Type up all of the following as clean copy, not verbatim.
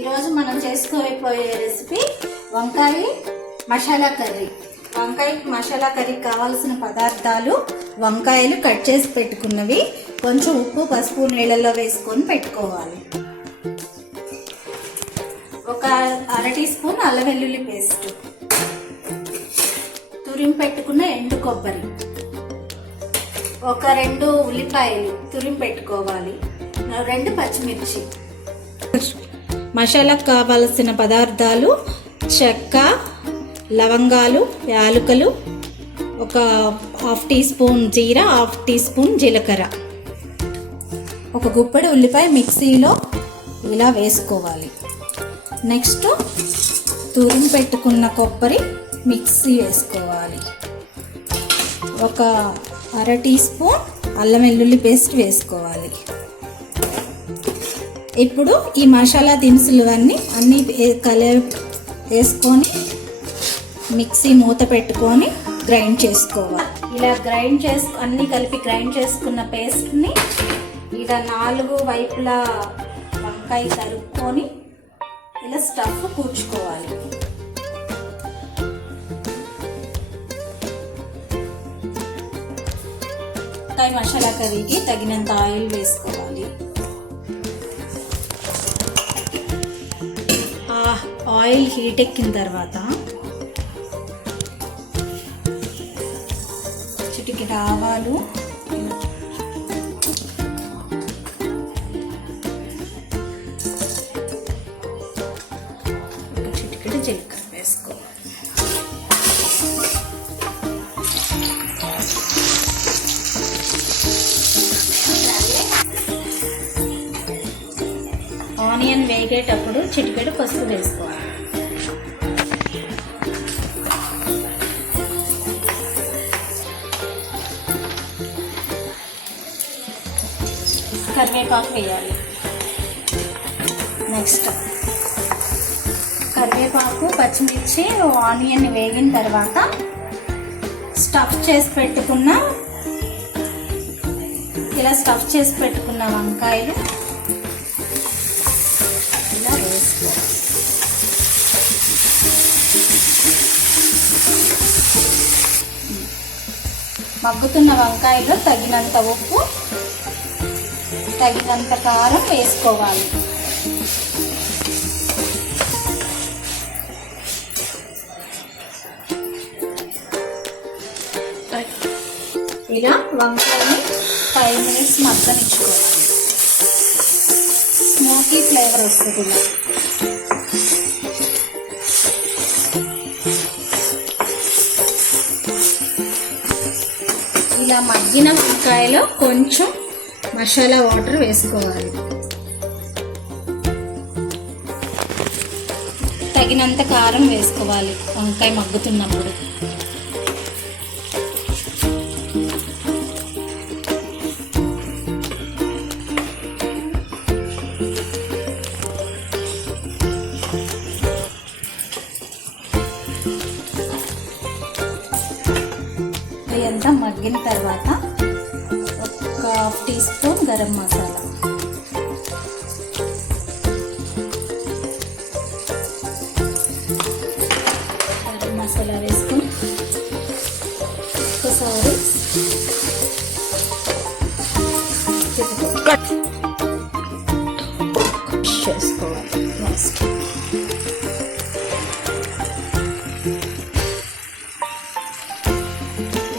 ఈరోజు మనం చేసుకోబోయే రెసిపీ వంకాయ మసాలా కర్రీ. వంకాయ మసాలా కర్రీకి కావాల్సిన పదార్థాలు: వంకాయలు కట్ చేసి పెట్టుకున్నవి, కొంచెం ఉప్పు పసుపు నీళ్ళల్లో వేసుకొని పెట్టుకోవాలి, ఒక అర టీ స్పూన్ అల్లం వెల్లుల్లి పేస్ట్, తురిమి పెట్టుకున్న ఎండు కొబ్బరి, ఒక 2 ఉల్లిపాయలు తురిమి పెట్టుకోవాలి, 2 పచ్చిమిర్చి. మసాలాకు కావాల్సిన పదార్థాలు: చెక్క, లవంగాలు, యాలకులు, ఒక హాఫ్ టీ స్పూన్ జీరా, హాఫ్ టీ స్పూన్ జీలకర్ర, ఒక గుప్పెడు ఉల్లిపాయ మిక్సీలో ఇలా వేసుకోవాలి. నెక్స్ట్ తురిమి పెట్టుకున్న కొబ్బరి మిక్సీ వేసుకోవాలి, ఒక అర టీ స్పూన్ అల్లం వెల్లుల్లి పేస్ట్ వేసుకోవాలి. ఇప్పుడు ఈ మసాలా దినుసులు అన్నీ వేసుకొని మిక్సీ మూత పెట్టుకొని గ్రైండ్ చేసుకోవాలి. ఇలా అన్నీ కలిపి గ్రైండ్ చేసుకున్న పేస్ట్ని ఇలా 4 వైపులా వంకాయ తరుక్కొని ఇలా స్టఫ్ కూర్చుకోవాలి. వంకాయ మసాలా కర్రీకి తగినంత ఆయిల్ వేసుకోవాలి. ఆయిల్ హీట్ ఎక్కిన తర్వాత చిటికెడు ఆవాలు, చిటికెడు జీలకర్ర వేసుకోవాలి. ఆనియన్ వేగేటప్పుడు చిటికెడు పసుపు వేసుకోవాలి. కరివేపాకు వేయాలి. నెక్స్ట్ కరివేపాకు, పచ్చిమిర్చి, ఆనియన్ వేగిన తర్వాత స్టఫ్ చేసి పెట్టుకున్న వంకాయలు ఇలా వేసుకోవాలి. మగ్గుతున్న వంకాయలో తగినంత ఉప్పు, తగినంత కారం వేసుకోవాలి. ఇలా వంకాయని 5 మినిట్స్ మగ్గనిచ్చుకోవాలి. స్మోకీ ఫ్లేవర్ వస్తుంది. ఇలా మగ్గిన వంకాయలో కొంచెం మసాలా వాటర్ వేసుకోవాలి. తగినంత కారం వేసుకోవాలి వంకాయ మగ్గుతున్నప్పుడు. ఇదంతా మగ్గిన తర్వాత ఒక half teaspoon garam masala, వేసుకుని ఒకసారి చేసుకోవాలి.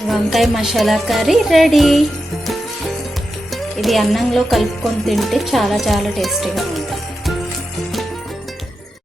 వంకాయ మసాలా కర్రీ రెడీ. ఇది అన్నంలో కలుపుకొని తింటే చాలా టేస్టీగా ఉంటుంది.